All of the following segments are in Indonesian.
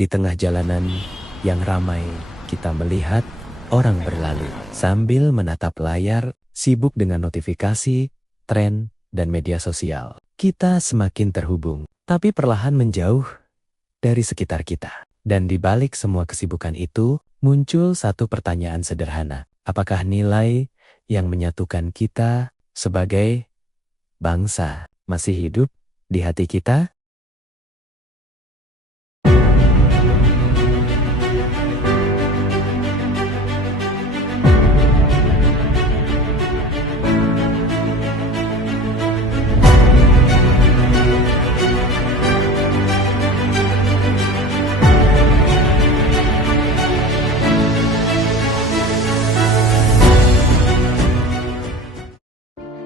Di tengah jalanan yang ramai, kita melihat orang berlalu sambil menatap layar, sibuk dengan notifikasi, tren, dan media sosial. Kita semakin terhubung, tapi perlahan menjauh dari sekitar kita. Dan di balik semua kesibukan itu, muncul satu pertanyaan sederhana. Apakah nilai yang menyatukan kita sebagai bangsa masih hidup di hati kita?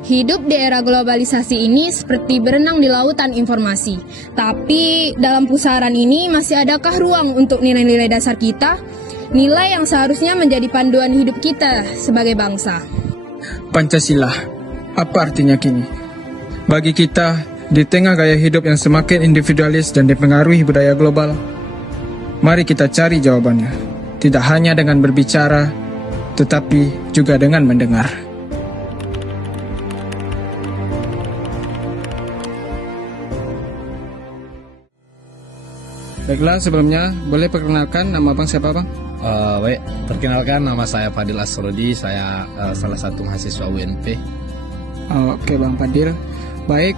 Hidup di era globalisasi ini seperti berenang di lautan informasi. Tapi dalam pusaran ini masih adakah ruang untuk nilai-nilai dasar kita? Nilai yang seharusnya menjadi panduan hidup kita sebagai bangsa. Pancasila, apa artinya kini? Bagi kita, di tengah gaya hidup yang semakin individualis dan dipengaruhi budaya global, mari kita cari jawabannya. Tidak hanya dengan berbicara, tetapi juga dengan mendengar. Baiklah, sebelumnya boleh perkenalkan nama abang siapa bang? Baik, perkenalkan nama saya Fadil Asrodi, saya salah satu mahasiswa UNP. Oke bang Fadil. Baik,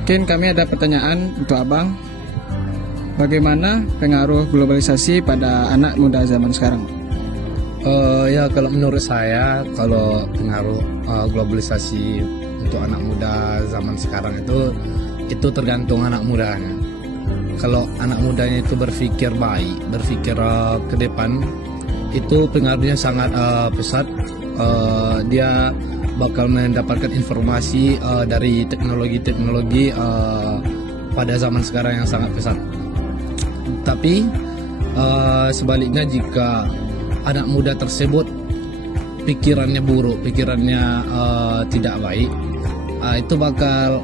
mungkin kami ada pertanyaan untuk abang. Bagaimana pengaruh globalisasi pada anak muda zaman sekarang? Ya kalau menurut saya, kalau pengaruh globalisasi untuk anak muda zaman sekarang itu tergantung anak mudanya. Kalau anak mudanya itu berpikir baik, berpikir ke depan, itu pengaruhnya sangat besar. Dia bakal mendapatkan informasi dari teknologi-teknologi pada zaman sekarang yang sangat pesat. Tapi sebaliknya, jika anak muda tersebut pikirannya buruk, pikirannya tidak baik, itu bakal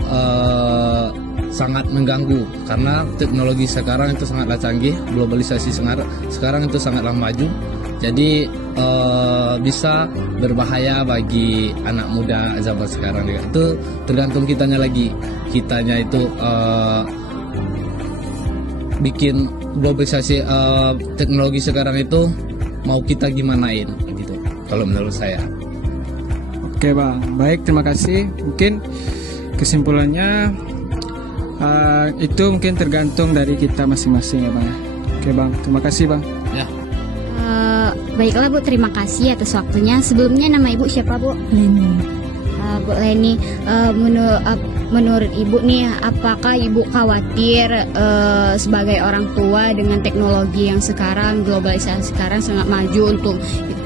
sangat mengganggu, karena teknologi sekarang itu sangatlah canggih, globalisasi sekarang itu sangatlah maju, jadi bisa berbahaya bagi anak muda zaman sekarang juga. Itu tergantung kitanya itu bikin globalisasi teknologi sekarang itu mau kita gimanain gitu, kalau menurut saya. Oke bang, baik, terima kasih. Mungkin kesimpulannya itu mungkin tergantung dari kita masing-masing ya bang ya. Oke bang, terima kasih bang. Ya. Baiklah Bu, terima kasih atas waktunya. Sebelumnya nama Ibu siapa Bu? Leni. Bu Leni, menurut Ibu nih, apakah Ibu khawatir sebagai orang tua dengan teknologi yang sekarang, globalisasi sekarang sangat maju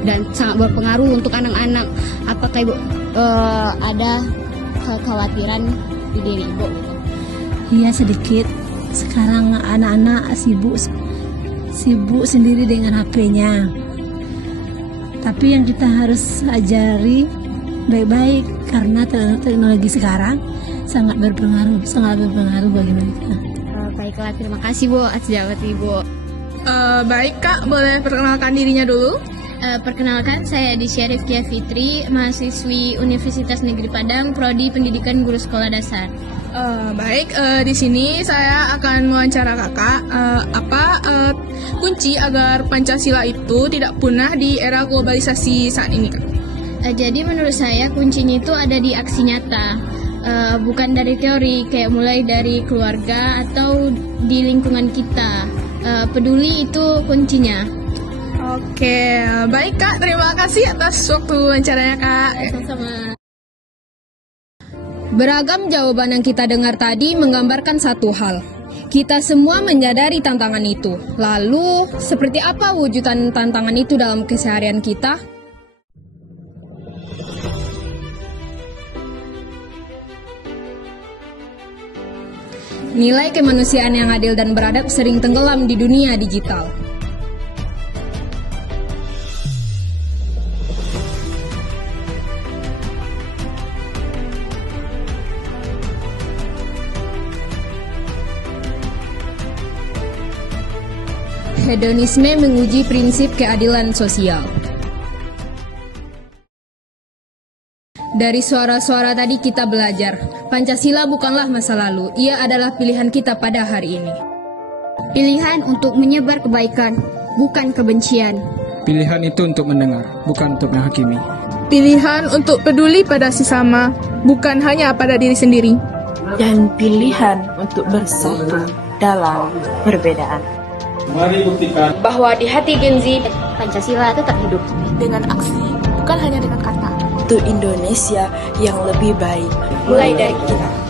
dan sangat berpengaruh untuk anak-anak? Apakah Ibu ada kekhawatiran di diri Ibu? Iya sedikit. Sekarang anak-anak sibuk sendiri dengan HP-nya. Tapi yang kita harus ajari baik-baik, karena teknologi sekarang sangat berpengaruh bagi mereka. Baiklah, terima kasih Bu atas jawaban Ibu. Baik Kak, boleh perkenalkan dirinya dulu? Perkenalkan, saya Disya Rifkia Fitri, mahasiswi Universitas Negeri Padang, Prodi Pendidikan Guru Sekolah Dasar. Baik, di sini saya akan mewawancara kakak. Apa kunci agar Pancasila itu tidak punah di era globalisasi saat ini, Kak? Jadi menurut saya kuncinya itu ada di aksi nyata, bukan dari teori, kayak mulai dari keluarga atau di lingkungan kita. Peduli itu kuncinya. Oke, baik Kak, terima kasih atas waktu wawancaranya Kak. Sama-sama. Beragam jawaban yang kita dengar tadi menggambarkan satu hal. Kita semua menyadari tantangan itu. Lalu, seperti apa wujudan tantangan itu dalam keseharian kita? Nilai kemanusiaan yang adil dan beradab sering tenggelam di dunia digital. Hedonisme menguji prinsip keadilan sosial. Dari suara-suara tadi kita belajar, Pancasila bukanlah masa lalu, ia adalah pilihan kita pada hari ini. Pilihan untuk menyebar kebaikan, bukan kebencian. Pilihan itu untuk mendengar, bukan untuk menghakimi. Pilihan untuk peduli pada sesama, bukan hanya pada diri sendiri. Dan pilihan untuk bersatu dalam perbedaan. Mari buktikan bahwa di hati Gen Z, Pancasila tetap hidup. Dengan aksi, bukan hanya dengan kata. Untuk Indonesia yang lebih baik. mulai dari kita.